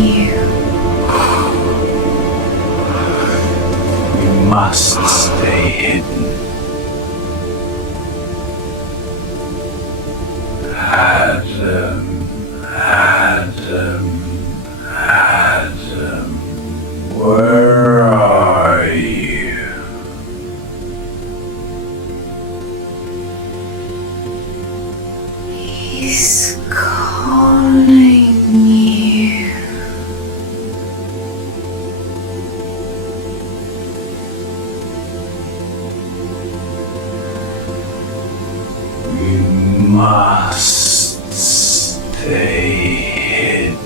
you. We must stay hidden. Adam, where are you? He's calling you. We must stay hidden.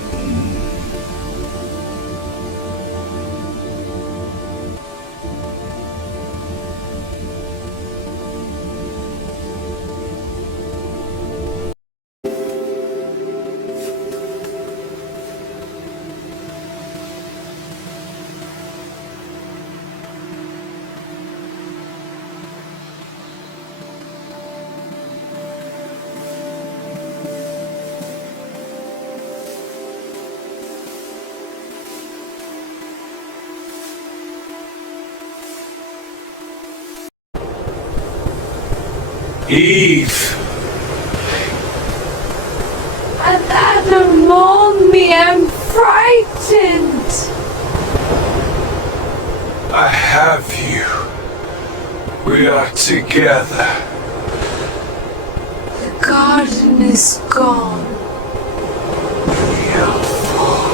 Eve! And Adam on me, I'm frightened. I have you. We are together. The garden is gone. We are fine.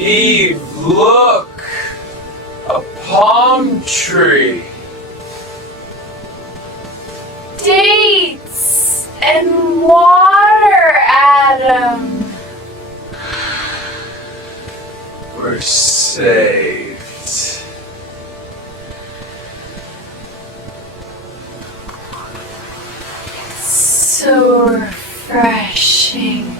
Eve, look! A palm tree! Dates and water, Adam. We're saved. So refreshing.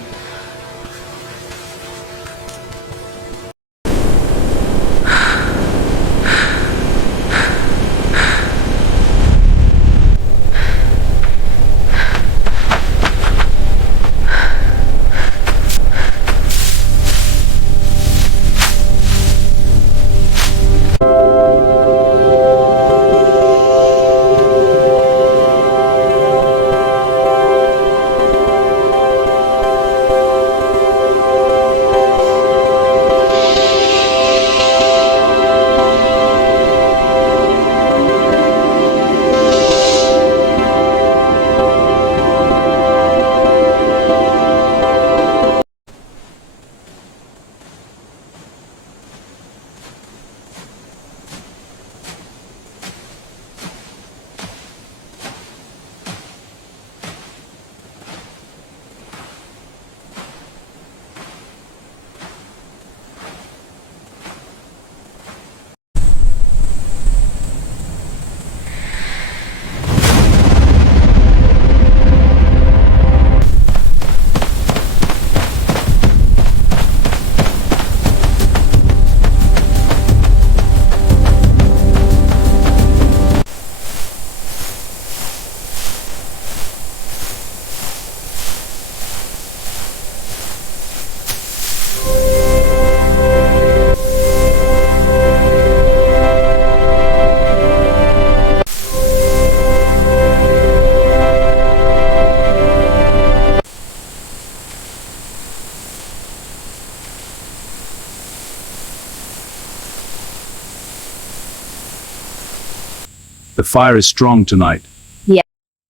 The fire is strong tonight. Yeah.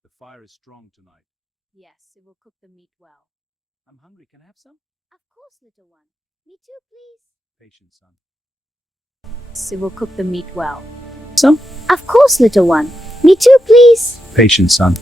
The fire is strong tonight. Yes, it will cook the meat well. I'm hungry. Can I have some? Of course, little one. Me too, please. Patience, son. It will cook the meat well. Some Of course, little one. Me too, please. patience, son.